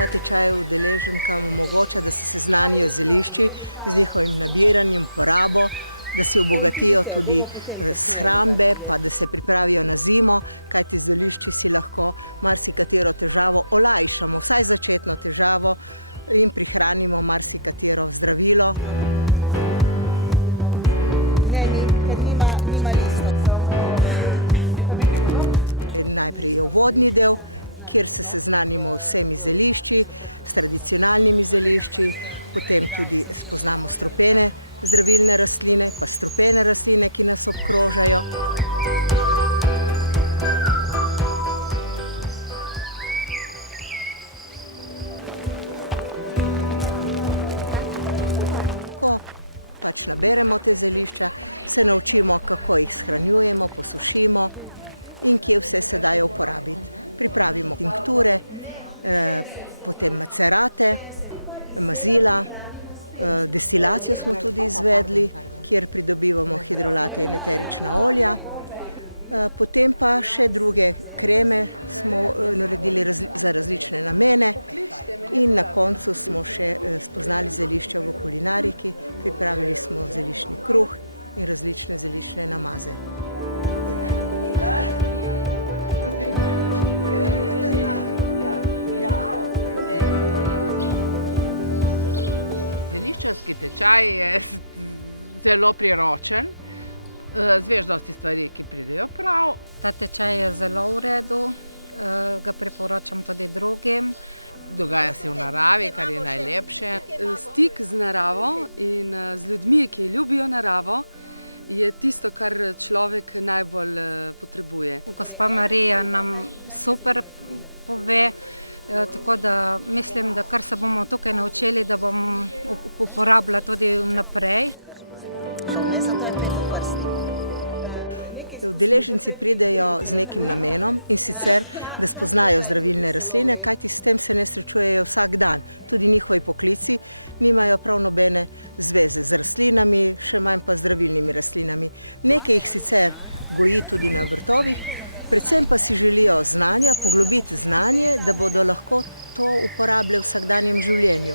Ta tečaj udeleženkam omogoča, da se seznanijo z zelišči, z njihovim nabiranjem, porabo, da si obogatijo tudi shrambe, pa da se pripravijo na zimo, kajti z zelišči si lahko marsikatero težavo olajšamo, vsaj začetno težavo, in prihranimo marsikatero zdravilo. Najprej je uvodni del, kjer se seznanimo z vsemi zelišči, s tradicionalnimi zelišči, potem tudi spoznamo strupene zdravilne rastline, pa strupene rastline, ki nas obkrožajo. Ko pač naberemo te zelišča, se naučimo, kako jih shranjujemo, posušimo in kje vse se dajo uporabiti. Pripravimo tinkture, potem macerate, mazila, destilacijo smo tudi izvedli, kjer pridobivamo hidrolate in eterična olja. Potem pa še druge kreme smo naredili za različne namene in na koncu smo še spoznali zelišča v kulinariki, pripravili smo zeliščni kruh in različne zeliščne namaze. Zeliščarski tečaj je zelo priročen. Izveš dosti stvari, ki pridejo prav. Ta tečaj je zelo v redu, ga priporočam tudi drugim. Dogaja se v naravi, kar je najlepše. Stik z naravo in z ljudmi, ki ljubijo naravo, je tisto, kar človek najbolj potrebuje. Gospa Marija nam super pove, tako da mislim, da kar se bomo tukaj naučili, da bom uporabila tudi naprej. Udeleženci pridejo z nekim namenom, in sicer, da spoznajo zdravilne rastline, kajti s tem se ne srečujejo vsak dan. Tudi njihovi poklici nimajo prav nobene zveze z rastlinami, še manj pa zdravilnimi rastlinami. Nekaj jih sicer goji tudi na vrtovih, predvsem pa si želijo znanja, poglobiti znanje, da bodo lahko to uporabljali v vsakdanjem življenju.